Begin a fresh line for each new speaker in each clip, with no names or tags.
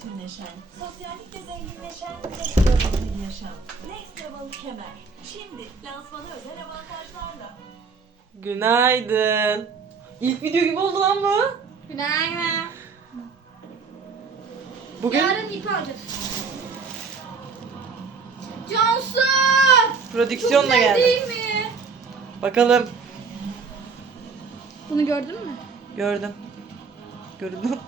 bütünleşen, sosyallikle zenginleşen Next Level bir yaşam. Next Level Kemer. Şimdi lansmana özel avantajlarla.
Günaydın. İlk video gibi oldu lan bu.
Günaydın.
Bugün
Yarın ip alacağız. Cansu!
prodüksiyonla
Çok güzel
geldim.
değil mi?
Bakalım.
Bunu gördün mü?
Gördüm. Gördüm.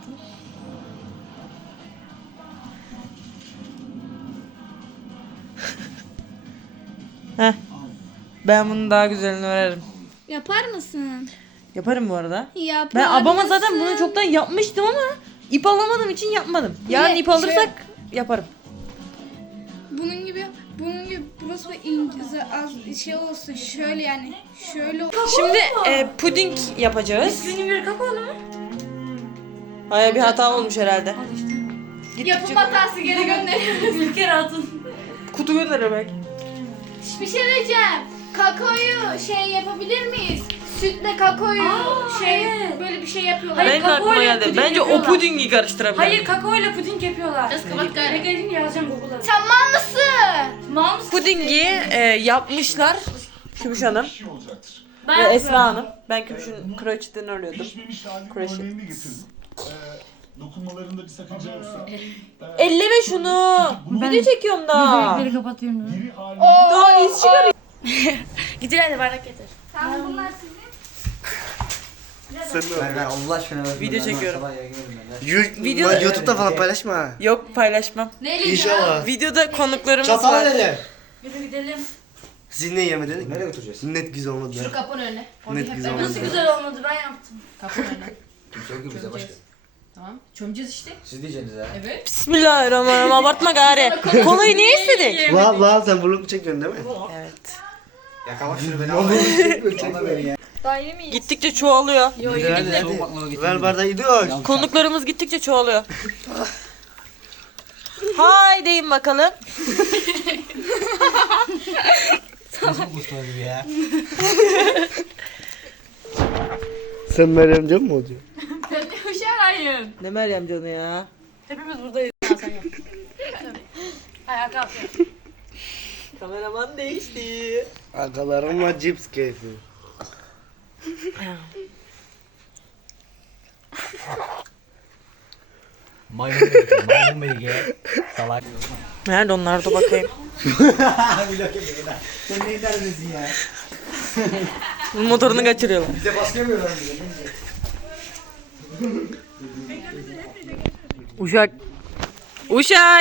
Heh. Ben bunun daha güzelini öğrenirim.
Yapar mısın?
Yaparım bu arada.
Yapar
Ben abama
mısın?
zaten bunu çoktan yapmıştım ama ip alamadığım için yapmadım. Yarın
Yine
ip alırsak yaparım.
Bunun gibi burası ince az şey olsun şöyle yani şöyle
Şimdi puding yapacağız.
Günün kakaolu mu?
Hayır, bir hata olmuş herhalde.
yapım hatası geri gönderiyoruz.
Ülker Hatun.
Kutu gönderemek.
Bir şey diyeceğim. Kakaoyu şey yapabilir miyiz? Sütle kakaoyu
evet.
böyle bir şey yapıyorlar.
Hayır,
Benim de aklıma
kakaoyla
geldi.
puding
Bence o
yapıyorlar.
pudingi karıştırabilirim.
Hayır, kakao ile puding yapıyorlar.
Biraz kapat gari.
Regalini yazacağım Google'a.
Sen mal mısın?
Mal mısın?
Pudingi yapmışlar Kümüş Hanım
Ben
ve
yapıyorum.
Esra Hanım. Ben Kümüş'ün kroçetini arıyordum.
Pişmemiş halini
Kroşe.
örneğini getirdim. Dokunmalarında bir sakınca yoksa.
Elleme şunu. Video çekiyorum daha.
Renkleri kapatıyorum.
Diri halini
Daha iz çıkarıyor.
Getir hadi bardak getir.
Sen bunlar sizin.
Ver Allah aşkına ver.
Video
Ben
çekiyorum.
sabah yayın görürüm ben.
Video
YouTube'da falan paylaşma.
Yok, paylaşmam.
Neyle
İnşallah.
Videoda konuklarımız
Çatal
var.
nerede?
Yürü gidelim.
Siz ne yemediniz?
Nereye götüreceğiz?
Net güzel olmadı.
Şu kapının önüne.
Net güzel olmadı.
Nasıl güzel olmadı, ben yaptım.
Kapının önüne.
Kimse yok ki bize başka.
Tamam. Çömeceğiz işte.
Siz diyeceksiniz ha.
Evet.
Bismillahirrahmanirrahim. Abartma gari. Kolayı niye istedik?
Valla sen vlog mu çekiyorsun değil mi?
Evet.
Yakama şunu beni al. Ona beni ya.
Daire miyiz?
Gittikçe çoğalıyor.
Hadi. Ver bardağı gidiyor.
Konuklarımız gittikçe çoğalıyor. Hay deyin bakalım.
Nasıl kuşlar gibi ya?
Sen Meryem Can mı oluyor?
Uşağıyım.
Ne Meryem canı ya.
Hepimiz buradayız. Ayağa kalk.
Kameraman değişti.
Arkalarımla cips keyfi.
Maymun belge. Salak.
Nerede onlar da bakayım.
Sen ne derdinsin ya?
Motorunu kaçırıyorlar.
Bize baskı yapıyorlar bize.
Uşak. Uşak.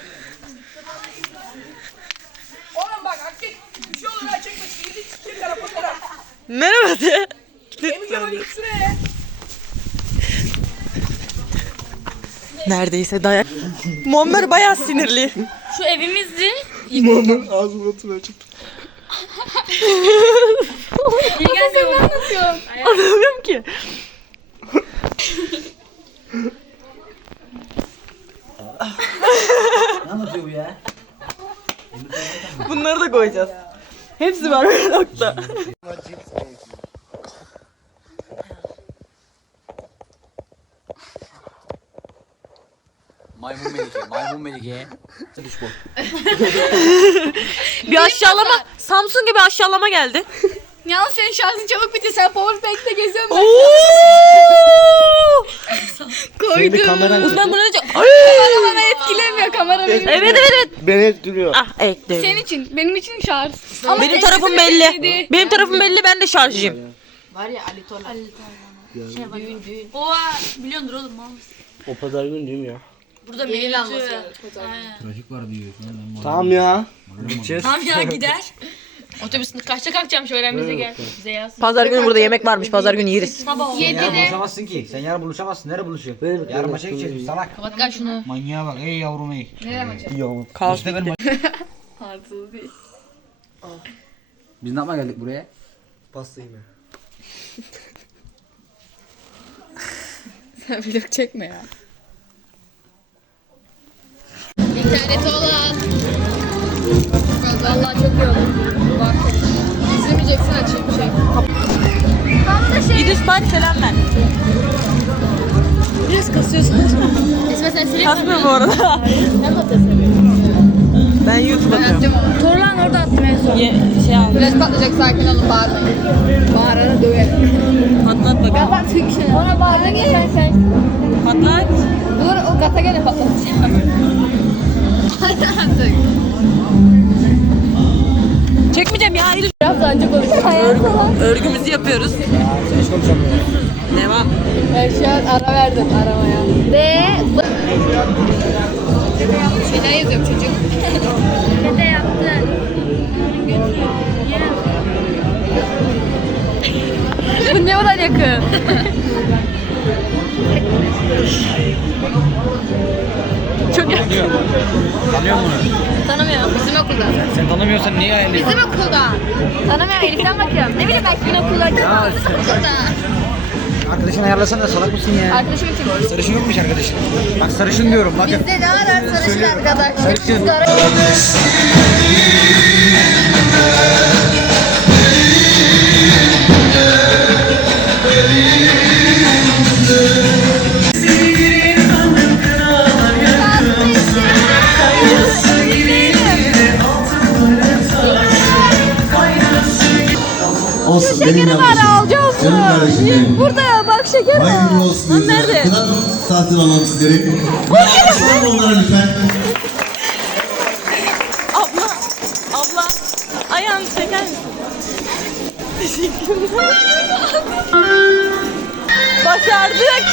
Oğlum bak hakik bir şey olur ha çekme sihirli çiçeği karakollara.
Merhaba de.
Emine bak git şuraya.
Neredeyse dayak. Muammer bayağı sinirli.
Şu evimizdi.
Muhammed ağzını atın açıp.
İyi gelmiyor.
Anlamıyorum ki.
Ne anlatıyor bu ya?
Bunları da koyacağız. Hepsi var bir nokta.
Maymun melike. Maymun melike. Düş bu.
Bir aşağılama. Samsung gibi aşağılama geldi.
Yalnız senin şarjın çabuk bitiyor. Sen powerbank'te geziyorsun.
Oo!
Seni kameran
Uzman bunu önce...
Kamera beni etkilemiyor. Kamera beni.
Evet evet.
beni etkiliyor.
Ah ekledim.
Senin için. Benim için şarj. Ama
Benim
tek
tarafım
bir
belli.
dedi.
Benim tarafım belli, ben de şarjcıyım.
Var ya Ali Tola. Düğün. Oha biliyordur oğlum mal mısın?
O pazar günü değil mi ya?
Burada mail alması.
Trafik var diyor.
Tamam ya.
Tamam ya gider. Otobüsün kaçta kalkacağım şu öğrenimize gel. Bize yaz.
Pazar günü burada yemek varmış, pazar günü yeriz.
Sabah oldu.
Sen yarın
7'de.
buluşamazsın ki. Sen yarın buluşamazsın. Nereye buluşuyorsun? Yarın maça gideceğiz biz salak.
Kapat gel şunu.
Manyağa bak ey yavrum ey.
Nereye maçı?
Kaos
İşte benim
Artı değil.
Biz ne yapmaya geldik buraya?
Pasta yeme.
Sen vlog çekme ya. İnterneti olan. Vallahi çok iyi olur. Bak. İzlemeyeceksin açayım bir şey. Tam da şey.
İdris Park selam ver.
Biraz kasıyorsun. Esme sen
Kasmıyor bu arada. Ben YouTube atıyorum.
Torlan orada attım en son.
Şey aldım.
Flash patlayacak, sakin olun, bağırmayın. Bağırana döverim.
Patlat bakalım.
Bak Türkçe. Ona bağırdı geçen sen.
Patlat.
Dur, o gata gene patlatacağım. Artık.
Çekmeyeceğim ya.
Biraz daha önce konuşalım.
Örgümüzü yapıyoruz.
Sen hiç konuşamıyorsun.
Devam.
Ben şu an ara verdim aramaya.
Ve
Şeyler yazıyorum çocuk.
dede yaptı.
Bu ne kadar yakın.
Tanıyor musun?
Tanımıyorum. Bizim okulda.
Sen tanımıyorsan niye hayal
Bizim okulda. Tanımıyorum. Elif'ten bakıyorum. Ne bileyim, belki yine okullarda. Bizim okulda.
Arkadaşını ayarlasana, salak mısın ya?
Arkadaşım kim?
Sarışın yokmuş arkadaşın. Bak sarışın diyorum bakın.
Bizde ne arar sarışın arkadaş?
Sarışın.
Olsun benim yapmışım.
alacağız.
Canım kardeşim benim.
Burada bak şeker var.
Hayırlı olsun diyoruz.
nerede?
Kadar tatil alalım sizleri. Şu onlara lütfen.
Abla. Ayağını çeker misin? Teşekkürler. Başardık.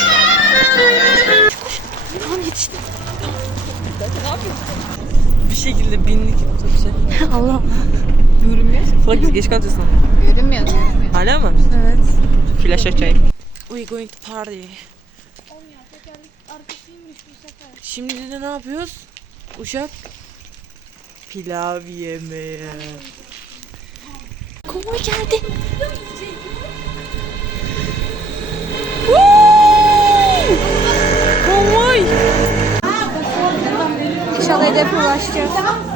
Tamam yetiştim. Ne yapıyorsun? Bir şekilde bindik otobüse. Allah. Görünmüyor. Bak biz geç kalacağız sana.
Görünmüyor.
Hala mı? Evet. Flash açayım. We going to party. Şimdi de ne yapıyoruz? Uşak pilav yemeye. Konvoy geldi. Konvoy.
İnşallah hedefe ulaşacağız.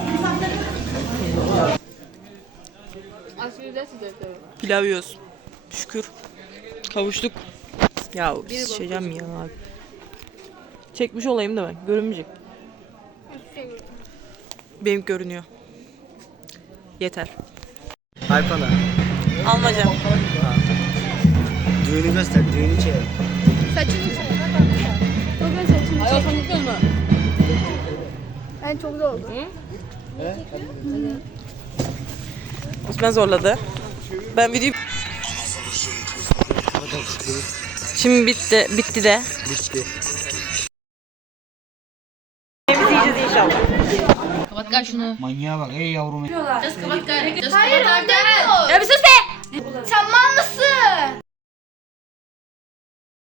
Pilav yiyoruz. Şükür. Kavuştuk. Ya sıçacağım ya. Çekmiş olayım da ben. Görünmeyecek. Benim görünüyor. Yeter.
Alpana.
Almayacağım.
Düğünü göster, düğünü çevir.
Bugün saçını
Ay, tanıdın mı?
Ben çok zor oldu.
Osman zorladı. Ben videoyu... Şimdi bitti de.
Bitti.
Evimizi yiyeceğiz inşallah.
Kapat gel şunu.
Manyağa bak ey yavrum.
Kapat gel.
Ya bir sus be! Sen